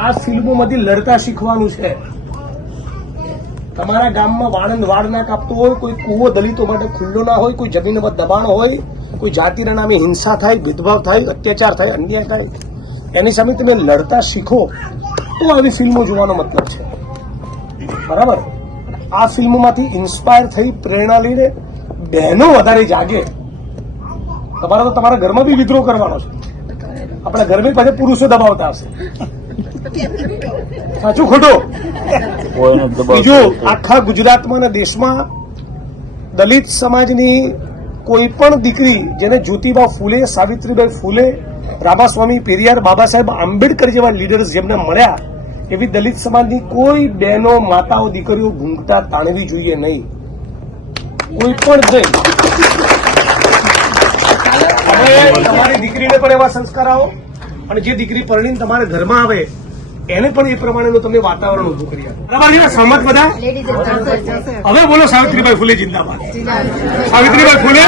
આ ફિલ્મોમાંથી લડતા શીખવાનું છે. તમારા ગામમાં વાળંદ વાળ ના કાપતો હોય, કોઈ કૂવો દલિતો માટે ખુલ્લો ના હોય, કોઈ જમીન પર દબાણ હોય, કોઈ જાતિના નામે હિંસા થાય, ભેદભાવ થાય, અત્યાચાર થાય, અન્યાય થાય, એની સામે તમે લડતા શીખો, તો આવી ફિલ્મો જોવાનો મતલબ છે. બરાબર? આ ફિલ્મોમાંથી ઇન્સ્પાયર થઈ પ્રેરણા લઈને બહેનો વધારે જાગે. તમારે તો તમારા ઘરમાં બી વિદ્રોહ કરવાનો છે. આપણા ઘરમાં પાછા પુરુષો દબાવતા હશે. સાચું ખોટું? બીજું આખા ગુજરાતમાં અને દેશમાં દલિત સમાજની કોઈ પણ દીકરી જેને જ્યોતિબા ફૂલે સાવિત્રીબાઈ ફૂલે રામાસ્વામી પેરિયાર બાબા સાહેબ આંબેડકર જેવા લીડર્સ જેમને મળ્યા એવી દલિત સમાજની કોઈ બહેનો માતાઓ દીકરીઓ ઘૂંઘતા તાણવી જોઈએ નહીં. કોઈ પણ નહીં હવે તમારી દીકરીને પણ એવા સંસ્કાર આવો. અને જે દીકરી પરણીને તમારા ઘરમાં આવે એને પણ એ પ્રમાણેનું તમને વાતાવરણ ઉભું કરી આપો? સહમત બધા? હવે બોલો સાવિત્રીબાઈ ફુલે જિંદાબાદ. સાવિત્રીબાઈ ફુલે?